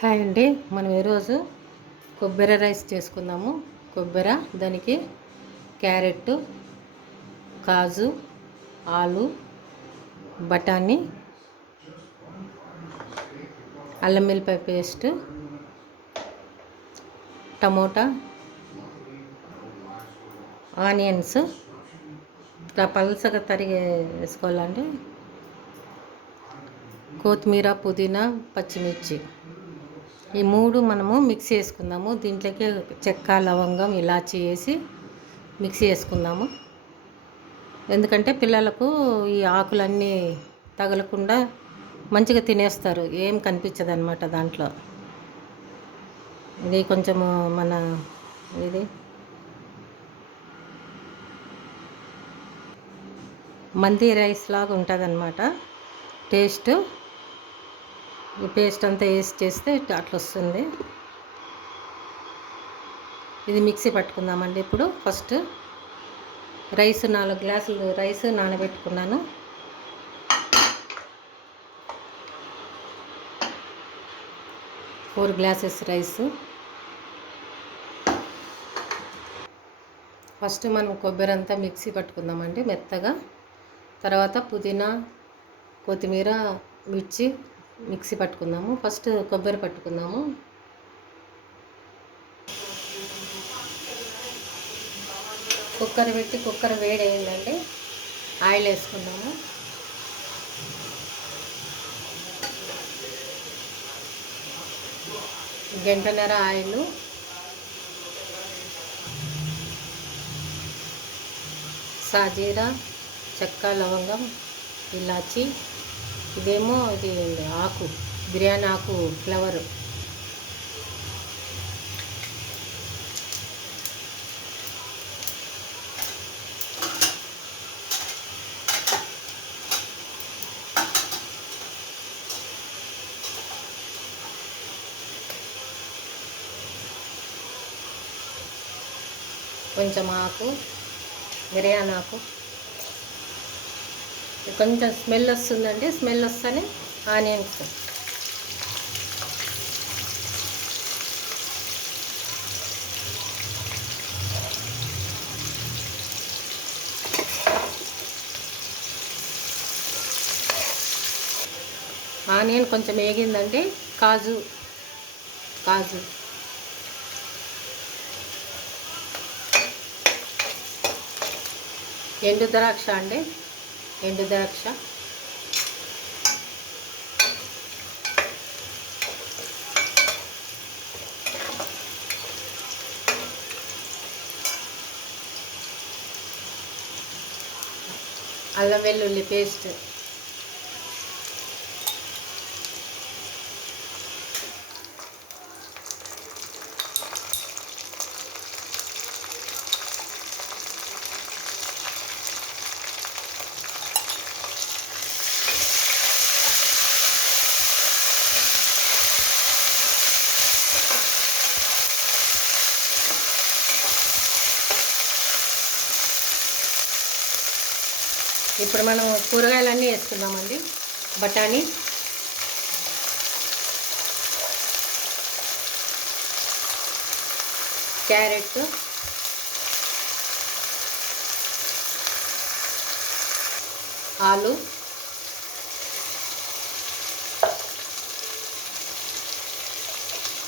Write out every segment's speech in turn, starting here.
Hi అండి. మనం ఈరోజు కొబ్బరి రైస్ చేసుకుందాము. కొబ్బరి, దానికి క్యారెట్, కాజు, ఆలు, బఠానీ, అల్లం వెల్లిపాయ పేస్ట్, టమోటా, ఆనియన్స్ ఇట్లా పల్సగా తరిగి వేసుకోవాలండి. కొత్తిమీర, పుదీనా, పచ్చిమిర్చి ఈ మూడు మనము మిక్సీ చేసుకుందాము. దీంట్లోకి చెక్క, లవంగం, ఇలాచి వేసి మిక్సీ చేసుకుందాము. ఎందుకంటే పిల్లలకు ఈ ఆకులన్నీ తగలకుండా మంచిగా తినేస్తారు, ఏం కనిపించదు అనమాట దాంట్లో. ఇది కొంచెము మన ఇది మంది రైస్ లాగా ఉంటుంది అన్నమాట టేస్ట్. ఈ పేస్ట్ అంతా వేసి చేస్తే అట్లా వస్తుంది. ఇది మిక్సీ పట్టుకుందామండి. ఇప్పుడు ఫస్ట్ రైస్ 4 గ్లాసులు రైస్ నానబెట్టుకున్నాను. Four glasses rice. ఫస్ట్ మనం కొబ్బరి అంతా మిక్సీ పట్టుకుందామండి మెత్తగా. తర్వాత పుదీనా, కొత్తిమీర, మిర్చి మిక్సీ పట్టుకుందాము. ఫస్ట్ కొబ్బరి పట్టుకుందాము. కుక్కర్ పెట్టి కుక్కర్ వేడైందండి. ఆయిల్ వేసుకుందాము. గంటన్నర ఆయిల్, సాజీరా, చెక్క, లవంగం, ఇలాచి, ఇదేమో ఇది ఆకు, బిర్యానీ ఆకు ఫ్లవరు. కొంచెం ఆకు, బిర్యానీ ఆకు, కొంచెం స్మెల్ వస్తుందండి. స్మెల్ వస్తేనే ఆనియన్స్, ఆనియన్ కొంచెం వేగిందండి. కాజు, ఎండు ద్రాక్ష అండి, ఎండు ద్రాక్ష, అల్లం వెల్లుల్లి పేస్ట్, ఇప్పుడు మనం కూరగాయలన్నీ వేసుకుందామండి. బఠానీ, క్యారెట్, ఆలు,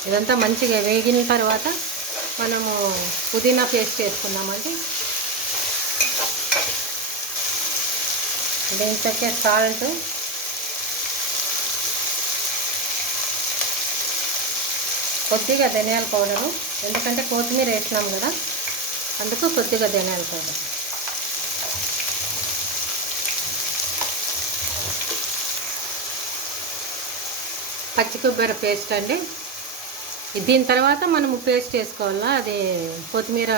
ఇదంతా మంచిగా వేగిన తర్వాత మనము పుదీనా పేస్ట్ వేసుకుందామండి. దీంట్లోకే సాల్ట్, కొద్దిగా ధనియాల పౌడరు, ఎందుకంటే కొత్తిమీర వేసినాం కదా, అందుకు కొద్దిగా ధనియాల పౌడర్, పచ్చి కొబ్బరి పేస్ట్ అండి. దీని తర్వాత మనము పేస్ట్ వేసుకోవాలా, అది కొత్తిమీర,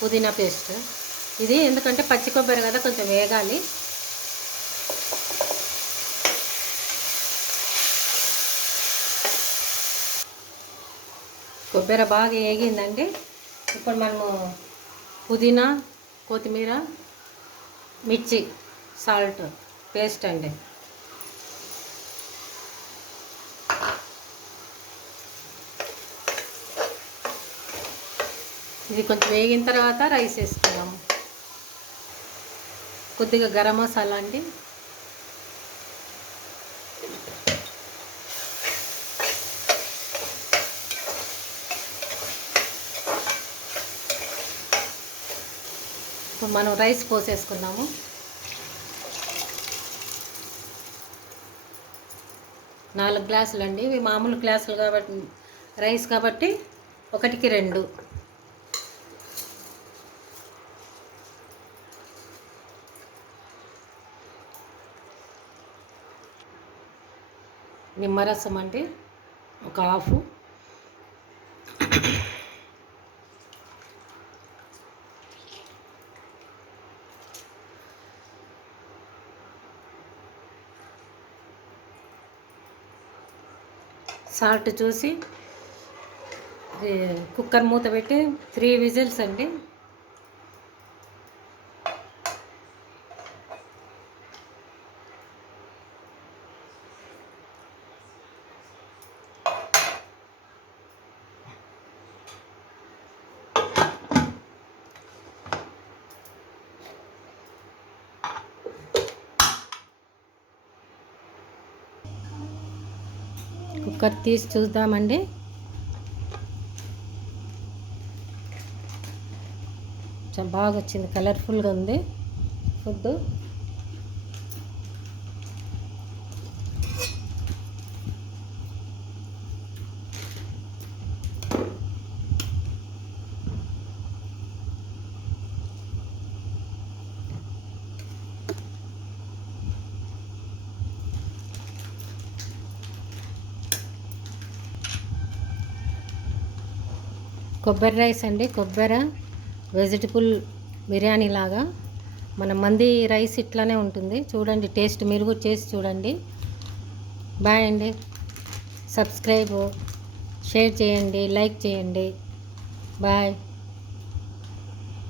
పుదీనా పేస్ట్. ఇది ఎందుకంటే పచ్చి కొబ్బరి కదా, కొంచెం వేగాలి. కొబ్బరి బాగా వేగిందండి. ఇప్పుడు మనము పుదీనా, కొత్తిమీర, మిర్చి, సాల్ట్ పేస్ట్ అండి, ఇది కొంచెం వేగిన తర్వాత రైస్ వేసుకున్నాము. కొద్దిగా గరం మసాలా అండి. ఇప్పుడు మనం రైస్ పోసేసుకున్నాము. నాలుగు గ్లాసులు అండి. ఇవి మామూలు గ్లాసులు కాబట్టి రైస్ కాబట్టి 1కి 2. నిమ్మరసం అండి 1 హాఫ్. సాల్ట్ చూసి కుక్కర్ మూత పెట్టి 3 విజిల్స్ అండి. కుక్కర్ తీసి చూద్దామండి. చాలా బాగా వచ్చింది, కలర్ఫుల్గా ఉంది ఫుడ్. కొబ్బరి రైస్ అండి. కొబ్బరి వెజిటబుల్ బిర్యానీ లాగా మన మంది రైస్ ఇట్లానే ఉంటుంది. చూడండి, టేస్ట్ మీరు కూడా చేసి చూడండి. బాయ్ అండి. సబ్స్క్రైబ్, షేర్ చేయండి, లైక్ చేయండి. బాయ్.